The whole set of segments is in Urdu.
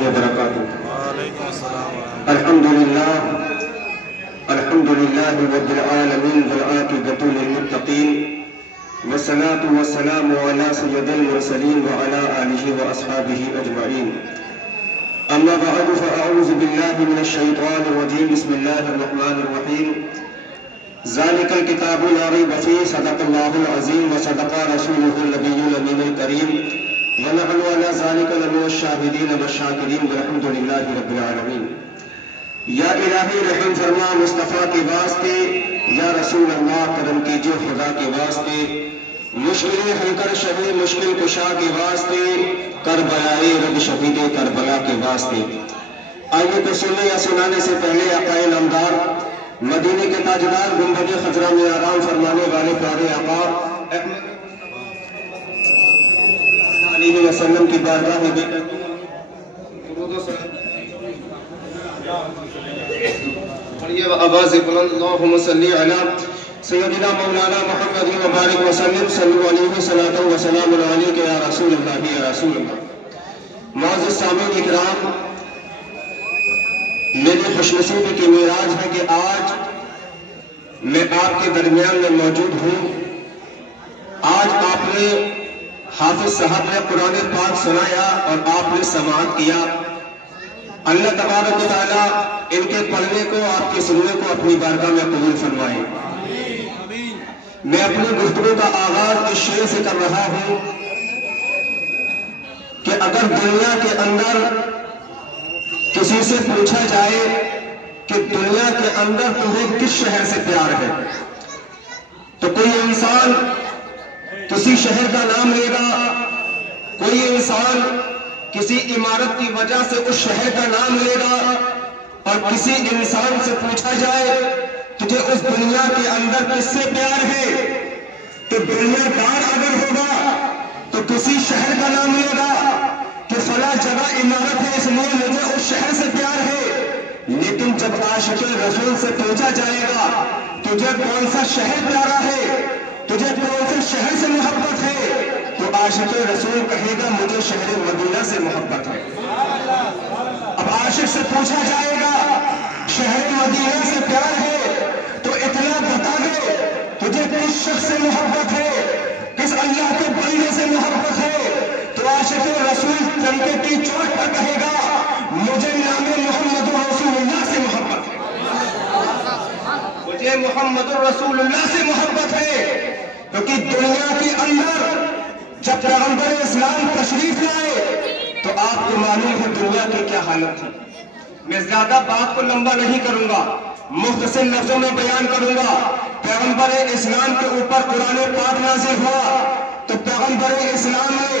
اللہ وبرکاتہ۔ وعلیکم السلام الحمدللہ رب العالمین والعاقبۃ للمتقین والصلاة والسلام علی سید المرسلین وعلی آلہ واصحابہ اجمعین۔ اما بعد فاعوذ باللہ من الشیطان الرجیم، بسم اللہ الرحمن الرحیم۔ ذالک الکتاب لا ریب فیہ، صدق اللہ العظیم وصدق رسولہ النبی الامین الکریم، ونحن علی ذالک لمن الشاہدین والشاکرین والحمد للہ رب العالمین۔ یا الہی رحم فرما مصطفیٰ کے واسطے، یا رسول اللہ کرم کیجئے خدا کے واسطے، مشکلیں حل کر شفیع مشکل کشا کے واسطے، کربلائے رب شہید کربلا کے واسطے۔ آئیے تو سننے یا سنانے سے پہلے آقا نامدار مدینے کے تاجدار گنبد خضرا میں آرام فرمانے والے پیارے آقا احمد علیہ وسلم کی بارگاہ میں درود و سلام پڑھیے آواز بلند، اللہم صلی علی سیدنا مولانا محمد وبارک وسلم، صلی علیہ صلاۃ وسلام علیک یا رسول اللہ یا رسول اللہ۔ معزز سامعین اکرام، میری خوش نصیبی کی معراج ہے کہ آج میں آپ کے درمیان میں موجود ہوں۔ آج آپ نے حافظ صاحب نے قرآن پاک سنایا اور آپ نے سماعت کیا۔ اللہ تبارک و تعالیٰ ان کے پڑھنے کو، آپ کے سننے کو اپنی بارگاہ میں قبول فرمائے۔ میں اپنی گفتگو کا آغاز اس شعر سے کر رہا ہوں کہ اگر دنیا کے اندر کسی سے پوچھا جائے کہ دنیا کے اندر تمہیں کس شہر سے پیار ہے، تو کوئی انسان کسی شہر کا نام لے گا، کوئی انسان کسی عمارت کی وجہ سے اس شہر کا نام لے گا، اور کسی انسان سے پوچھا جائے تجھے اس دنیا کے اندر کس سے پیار ہے، تو دنیا دار اگر ہوگا تو کسی شہر کا نام لے گا کہ فلاں جگہ عمارت ہے اس لیے مجھے اس شہر سے پیار ہے۔ لیکن جب عاشق رسول سے پوچھا جائے گا تجھے کون سا شہر پیارا ہے، تجھے کون سے شہر سے محبت ہے، تو عاشق رسول کہے گا مجھے شہر مدینہ سے محبت ہے۔ اب عاشق سے پوچھا جائے گا شہر مدینہ سے پیار ہے تو اتنا بتا دے تجھے کس شخص سے محبت ہے، کس اللہ کے بندے سے محبت ہے، تو عاشق رسول چمکے کی چوٹ پر کہے گا مجھے نام محمد رسول اللہ سے محبت ہے، مجھے محمد رسول اللہ سے محبت ہے۔ کیونکہ دنیا کے اندر جب پیغمبر اسلام تشریف لائے تو آپ کو معلوم ہے دنیا کی کیا حالت تھی۔ میں زیادہ بات کو لمبا نہیں کروں گا، مختصر لفظوں میں بیان کروں گا۔ پیغمبر اسلام کے اوپر قرآن پاک نازل ہوا تو پیغمبر اسلام نے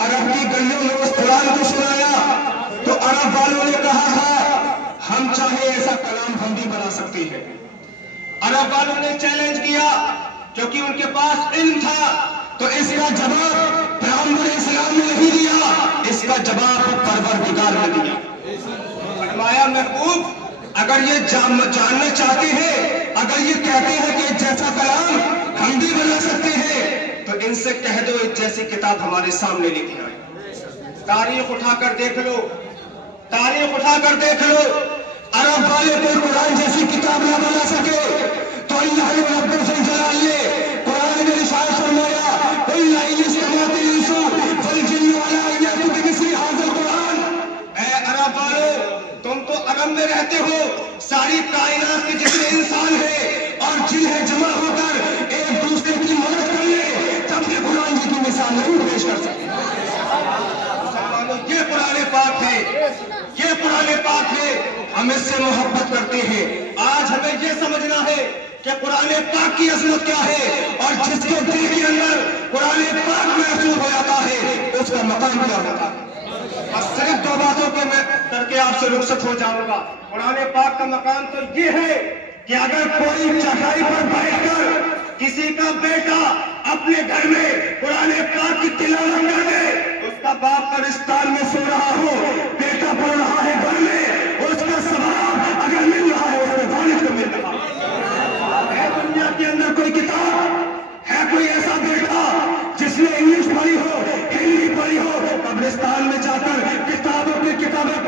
عرب کی گلیوں میں اس قرآن کو سنایا تو عرب والوں نے کہا تھا ہم چاہے ایسا کلام ہم بھی بنا سکتے ہیں۔ عرب والوں نے چیلنج کیا کیونکہ ان کے پاس علم تھا، تو اس کا جواب پیغمبر اسلام نے نہیں دیا، اس کا جواب پروردگار نے دیا۔ فرمایا محبوب اگر یہ جاننا چاہتے ہیں، اگر یہ کہتے ہیں کہ جیسا کلام ہم بھی بنا سکتے ہیں، تو ان سے کہہ دو ایک جیسی کتاب ہمارے سامنے لکھی آئے۔ تاریخ اٹھا کر دیکھ لو، تاریخ اٹھا کر دیکھ لو، عرب والے کوئی قرآن جیسی کتاب نہ بنا سکے تو اللہ رب الجلال نے قرآن میں ارشاد فرمایا قُلْ إِنِ اجْتَمَعَتِ الْإِنسُ وَالْجِنُّ عَلَىٰ أَن يَأْتُوا بِمِثْلِ هَٰذَا الْقُرْآنِ۔ اے عرب والو، تم تو عرب میں رہتے ہو، ساری کائنات کے جتنے انسان ہیں اور جن ہے جمع ہو کر ایک دوسرے کی مدد کر لے تب بھی قرآن جی کی مثال نہیں پیش کر سکتے۔ یہ قرآن پاک ہے، یہ قرآن پاک ہے، ہم اس سے محبت کرتے ہیں۔ آج ہمیں یہ سمجھنا ہے کہ قرآن پاک کی عظمت کیا ہے، اور جس کے دل کے اندر قرآن پاک محفوظ ہو جاتا ہے اس کا مقام کیا ہوتا ہے۔ بس صرف دو باتوں کے میں کر کے آپ سے رخصت ہو جاؤں گا۔ قرآن پاک کا مقام تو یہ ہے کہ اگر کوئی چٹائی پر بیٹھ کر کسی کا بیٹا اپنے گھر میں قرآن پاک کی تلاوت کر دے، اس کا باپ قبرستان میں سو رہا ہو، بیٹا پڑھ رہا ہے گھر میں، اس کا ثواب اگر مل رہا ہے اس کے والد کو مل رہا ہے۔ دنیا کے اندر کوئی کتاب ہے، کوئی ایسا بیٹا جس نے انگلش پڑھی ہو، ہندی پڑھی ہو، قبرستان میں جا کر کتابوں کی کتابیں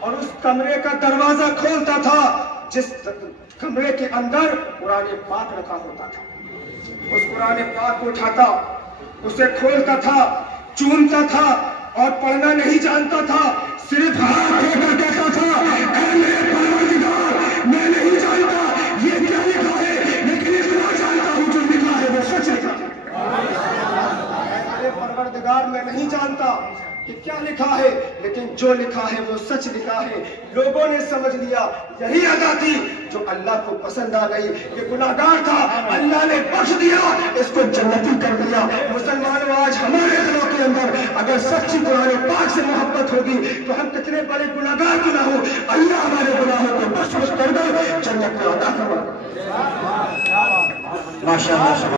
اور اس کمرے کا دروازہ کھولتا تھا جس کمرے کے اندر قرآن پاک رکھا ہوتا تھا. اس قرآن پاک کو اٹھاتا, اسے کھولتا تھا, چونتا تھا اور پڑھنا نہیں جانتا تھا, صرف ہاتھ دھو کر کہتا تھا اے میرے پروردگار میں نہیں جانتا یہ کیا لکھا ہے, لیکن اتنا جانتا ہوں جو لکھا ہے وہ سچ لکھا ہے. میرے پروردگار میں نہیں جانتا کہ کیا لکھا ہے, لیکن جو لکھا ہے وہ سچ لکھا ہے. لوگوں نے سمجھ لیا یہی ادا تھی جو اللہ کو پسند آ گئی. یہ گناہگار تھا, اللہ نے بخش دیا, اس کو جنتی کر دیا. مسلمانوں آج ہمارے دلوں کے اندر اگر سچی قرآن پاک سے محبت ہوگی تو ہم کتنے بڑے گناہگار کیوں نہ ہو, اللہ ہمارے گناہوں کو بخش کر دے, جنت میں عطا فرما. ماشاءاللہ.